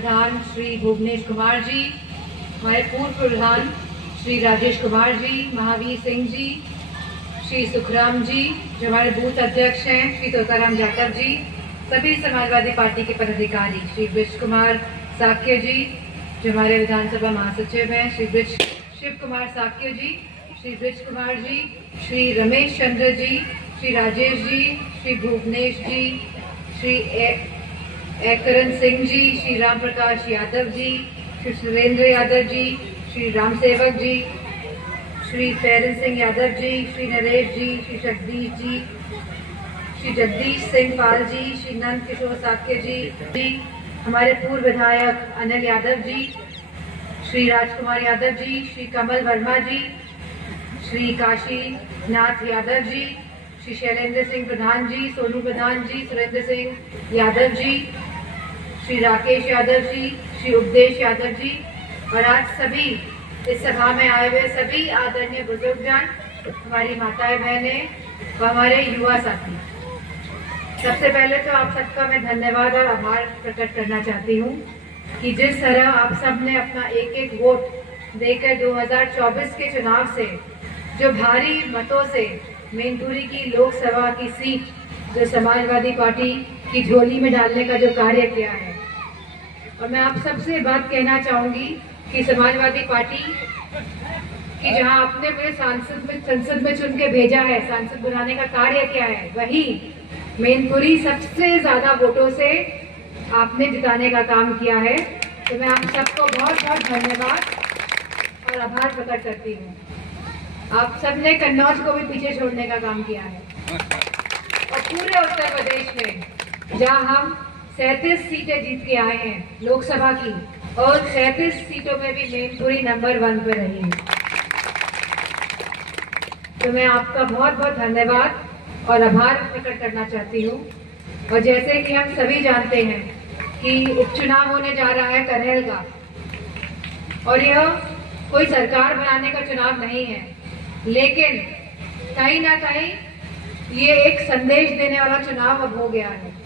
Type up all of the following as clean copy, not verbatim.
प्रधान श्री भुवनेश कुमार जी, हमारे पूर्व प्रधान श्री राजेश कुमार जी, महावीर सिंह जी, श्री सुखराम जी, जो हमारे बूथ अध्यक्ष हैं श्री तोताराम जाटव जी, सभी समाजवादी पार्टी के पदाधिकारी, श्री ब्रिज कुमार साक्य जी, जो हमारे विधानसभा महासचिव हैं श्री ब्रिज शिव कुमार साक्य जी, श्री ब्रिज कुमार जी, श्री रमेश चंद्र जी, श्री राजेश जी, श्री भुवनेश जी, श्री एकरण सिंह जी, श्री राम प्रकाश यादव जी, श्री सुरेंद्र यादव जी, श्री राम सेवक जी, श्री फैरन सिंह यादव जी, श्री नरेश जी, श्री जगदीश जी, श्री जगदीश सिंह पाल जी, श्री नंद किशोर साक्य जी, हमारे पूर्व विधायक अनिल यादव जी, श्री राजकुमार यादव जी, श्री कमल वर्मा जी, श्री काशी नाथ यादव जी, श्री शैलेंद्र सिंह प्रधान जी, सोनू प्रधान जी, सुरेंद्र सिंह यादव जी, श्री राकेश यादव जी, श्री उपदेश यादव जी, और आज सभी इस सभा में आए हुए सभी आदरणीय बुजुर्गजन, हमारी माताएं बहनें व हमारे युवा साथी। सबसे पहले तो आप सबका मैं धन्यवाद और आभार प्रकट करना चाहती हूँ कि जिस तरह आप सब ने अपना एक एक वोट देकर 2024 के चुनाव से जो भारी मतों से मैनपुरी की लोकसभा की सीट जो समाजवादी पार्टी की झोली में डालने का जो कार्य किया है, और मैं आप सबसे बात कहना चाहूँगी कि समाजवादी पार्टी कि जहां आपने मुझे संसद में चुन के भेजा है, सांसद बनाने का कार्य किया है, वही मैनपुरी सबसे ज्यादा वोटों से आपने जिताने का काम किया है। तो मैं आप सबको बहुत बहुत धन्यवाद और आभार प्रकट करती हूँ। आप सबने कन्नौज को भी पीछे छोड़ने का काम किया है, और पूरे उत्तर प्रदेश में जहाँ हम 37 सीटें जीत के आए हैं लोकसभा की, और 37 सीटों में भी मैनपुरी नंबर 1 पर रही है। तो मैं आपका बहुत बहुत धन्यवाद और आभार प्रकट करना चाहती हूँ। और जैसे कि हम सभी जानते हैं कि उपचुनाव होने जा रहा है करहल का, और यह कोई सरकार बनाने का चुनाव नहीं है, लेकिन कहीं ना कहीं ये एक संदेश देने वाला चुनाव अब हो गया है।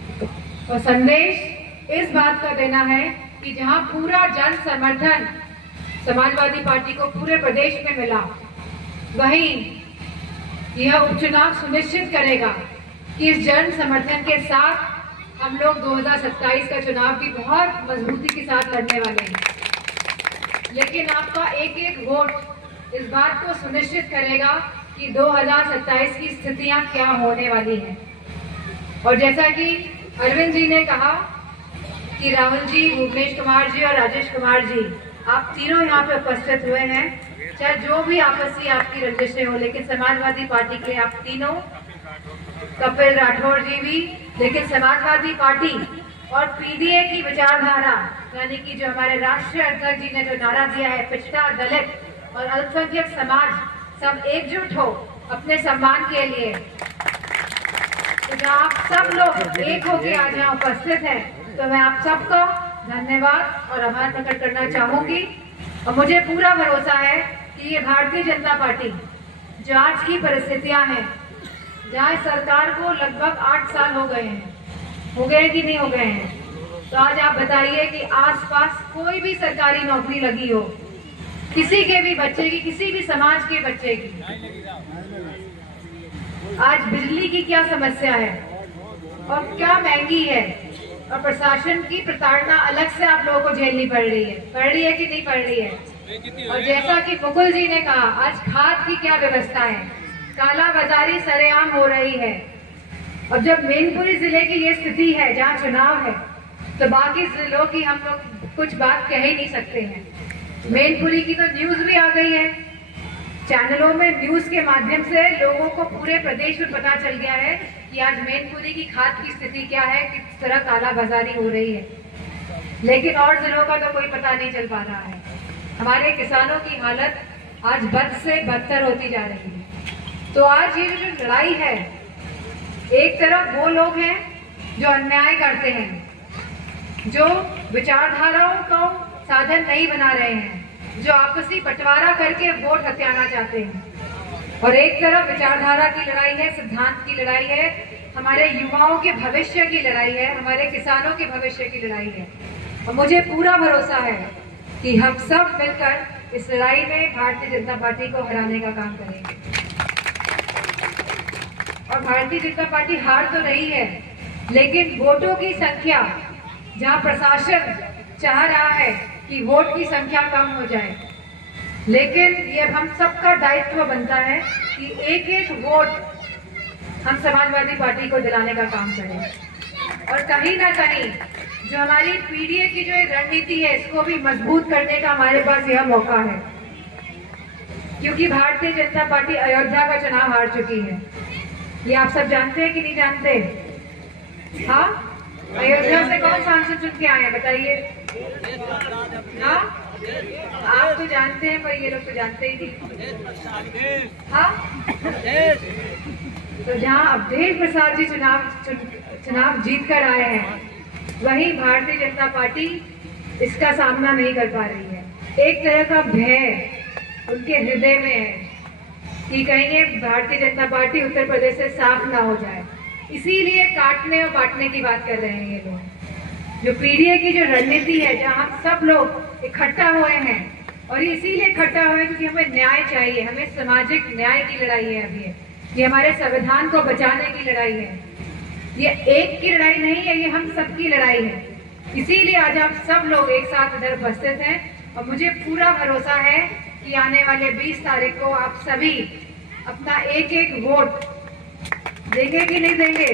और संदेश इस बात का देना है कि जहां पूरा जन समर्थन समाजवादी पार्टी को पूरे प्रदेश में मिला, वहीं यह उपचुनाव सुनिश्चित करेगा कि इस जन समर्थन के साथ हम लोग 2027 का चुनाव भी बहुत मजबूती के साथ लड़ने वाले हैं। लेकिन आपका एक एक वोट इस बात को सुनिश्चित करेगा कि 2027 की स्थितियां क्या होने वाली हैं। और जैसा कि अरविंद जी ने कहा कि राहुल जी, भुवनेश कुमार जी और राजेश कुमार जी, आप तीनों यहाँ पे उपस्थित हुए हैं। चाहे जो भी आपसी आपकी रंजिशें हो, लेकिन समाजवादी पार्टी के आप तीनों, कपिल राठौर जी भी, लेकिन समाजवादी पार्टी और पीडीए की विचारधारा, यानी कि जो हमारे राष्ट्रीय अध्यक्ष जी ने जो नारा दिया है, पिछड़ा, दलित और अल्पसंख्यक समाज सब एकजुट हो अपने सम्मान के लिए, तो जहाँ आप सब लोग एक होके आज यहाँ उपस्थित हैं, तो मैं आप सबका धन्यवाद और आभार प्रकट करना चाहूंगी। और मुझे पूरा भरोसा है कि ये भारतीय जनता पार्टी जो आज की परिस्थितियां हैं, जहाँ सरकार को लगभग 8 साल हो गए कि नहीं हो गए हैं, तो आज आप बताइए कि आसपास कोई भी सरकारी नौकरी लगी हो किसी के भी बच्चे की, किसी भी समाज के बच्चे की, आज बिजली की क्या समस्या है और क्या महंगी है, और प्रशासन की प्रताड़ना अलग से आप लोगों को झेलनी पड़ रही है कि नहीं पड़ रही है। और जैसा कि मुकुल जी ने कहा, आज खाद की क्या व्यवस्था है, काला बाजारी सरेआम हो रही है। और जब मैनपुरी जिले की ये स्थिति है जहाँ चुनाव है, तो बाकी जिलों की हम लोग कुछ बात कह ही नहीं सकते हैं। मैनपुरी की तो न्यूज भी आ गई है, चैनलों में न्यूज के माध्यम से लोगों को पूरे प्रदेश में पता चल गया है कि आज मैनपुरी की खाद की स्थिति क्या है, किस तरह काला बाजारी हो रही है। लेकिन और जिलों का तो कोई पता नहीं चल पा रहा है। हमारे किसानों की हालत आज बद से बदतर होती जा रही है। तो आज ये जो लड़ाई है, एक तरफ वो लोग हैं जो अन्याय करते हैं, जो विचारधाराओं को साधन नहीं बना रहे हैं, जो आपसी बंटवारा करके वोट हथियाना चाहते हैं, और एक तरफ विचारधारा की लड़ाई है, सिद्धांत की लड़ाई है, हमारे युवाओं के भविष्य की लड़ाई है, हमारे किसानों के भविष्य की लड़ाई है। और मुझे पूरा भरोसा है कि हम सब मिलकर इस लड़ाई में भारतीय जनता पार्टी को हराने का काम करेंगे। और भारतीय जनता पार्टी हार तो रही है, लेकिन वोटों की संख्या, जहां प्रशासन चाह रहा है कि वोट की संख्या कम हो जाए, लेकिन ये हम सबका दायित्व बनता है कि एक एक वोट हम समाजवादी पार्टी को दिलाने का काम करें। और कहीं ना कहीं जो हमारी पीडीए की जो रणनीति है, इसको भी मजबूत करने का हमारे पास यह मौका है, क्योंकि भारतीय जनता पार्टी अयोध्या का चुनाव हार चुकी है। ये आप सब जानते हैं कि नहीं जानते? हाँ, अयोध्या से कौन सांसद चुन के आए हैं बताइए? हाँ, आप तो जानते हैं, पर ये लोग तो जानते ही नहीं। हाँ, तो जहाँ अवधेश प्रसाद जी चुनाव जीत कर आए हैं, वही भारतीय जनता पार्टी इसका सामना नहीं कर पा रही है। एक तरह का भय उनके हृदय में है कि कहीं ये भारतीय जनता पार्टी उत्तर प्रदेश से साफ ना हो जाए, इसीलिए काटने और बांटने की बात कर रहे हैं ये लोग। जो पीडीए की जो रणनीति है, जहाँ हम सब लोग इकट्ठा हुए हैं, और ये इसीलिए इकट्ठा हुए क्योंकि हमें न्याय चाहिए, हमें सामाजिक न्याय की लड़ाई है। अभी ये हमारे संविधान को बचाने की लड़ाई है, ये एक की लड़ाई नहीं है, ये हम सबकी लड़ाई है। इसीलिए आज आप सब लोग एक साथ इधर उपस्थित हैं, और मुझे पूरा भरोसा है कि आने वाले 20 तारीख को आप सभी अपना एक एक वोट देंगे कि नहीं देंगे?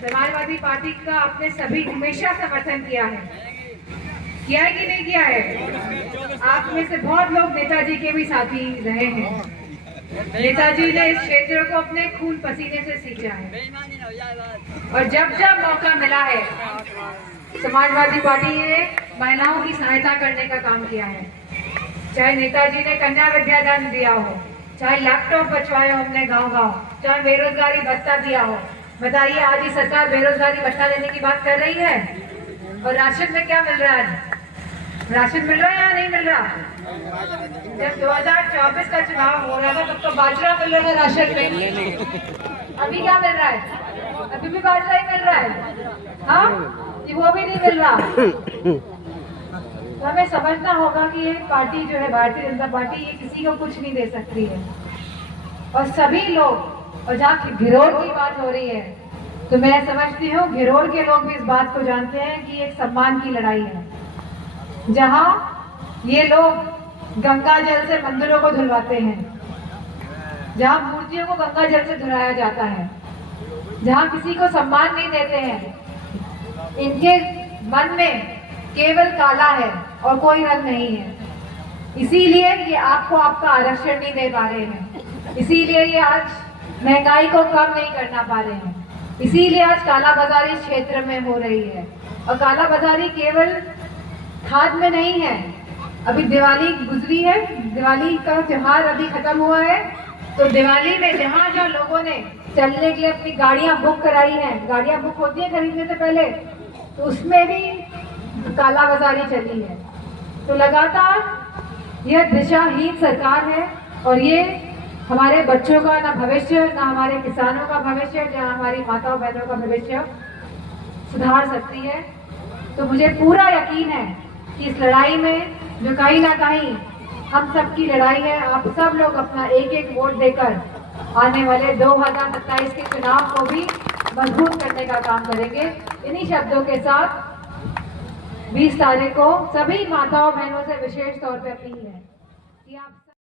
समाजवादी पार्टी का आपने सभी हमेशा समर्थन किया है कि नहीं किया है? आप में से बहुत लोग नेताजी के भी साथी रहे हैं। नेताजी ने इस क्षेत्र को अपने खून पसीने से सींचा है, और जब जब मौका मिला है, समाजवादी पार्टी ने महिलाओं की सहायता करने का काम किया है। चाहे नेताजी ने कन्या विद्यादान दिया हो, चाहे लैपटॉप बचवाए हो हमने गांव-गांव, चाहे बेरोजगारी भत्ता दिया हो। बताइए, आज ही सरकार बेरोजगारी भत्ता देने की बात कर रही है, और राशन में क्या मिल रहा है? राशन मिल रहा है या नहीं मिल रहा? जब 2024 का चुनाव हो रहा था, तब तो बाजरा मिल रहा है राशन में। अभी क्या मिल रहा है? अभी भी बाजरा ही मिल रहा है। हाँ, कि वो भी नहीं मिल रहा। तो हमें समझना होगा कि ये पार्टी जो है, भारतीय जनता पार्टी, ये किसी को कुछ नहीं दे सकती है। और सभी लोग, और जहाँ घिरोर की बात हो रही है, तो मैं समझती हूँ घिरोर के लोग भी इस बात को जानते हैं कि एक सम्मान की लड़ाई है, जहाँ ये लोग गंगा जल से मंदिरों को धुलवाते हैं, जहाँ मूर्तियों को गंगा जल से धुलाया जाता है, जहाँ किसी को सम्मान नहीं देते हैं। इनके मन में केवल काला है और कोई रंग नहीं है। इसीलिए ये आपको आपका आरक्षण नहीं दे पा रहे हैं, इसीलिए ये आज महंगाई को कम नहीं करना पा रहे हैं, इसीलिए आज काला बाजारी क्षेत्र में हो रही है। और काला बाजारी केवल खाद में नहीं है। अभी दिवाली गुजरी है, दिवाली का त्योहार अभी खत्म हुआ है, तो दिवाली में जहाँ जहाँ लोगों ने चलने के लिए अपनी गाड़ियां बुक कराई हैं, गाड़ियां बुक होती है खरीदने से पहले, तो उसमें भी काला बाजारी चली है। तो लगातार यह दिशाहीन सरकार है, और ये हमारे बच्चों का ना भविष्य, ना हमारे किसानों का भविष्य, ना हमारी माताओं बहनों का भविष्य सुधार सकती है। तो मुझे पूरा यकीन है कि इस लड़ाई में, जो कहीं ना कहीं हम सबकी लड़ाई है, आप सब लोग अपना एक एक वोट देकर आने वाले 2027 के चुनाव को भी मजबूत करने का काम करेंगे। इन्हीं शब्दों के साथ 20 तारीख को सभी माताओं बहनों से विशेष तौर पे अपील है कि आप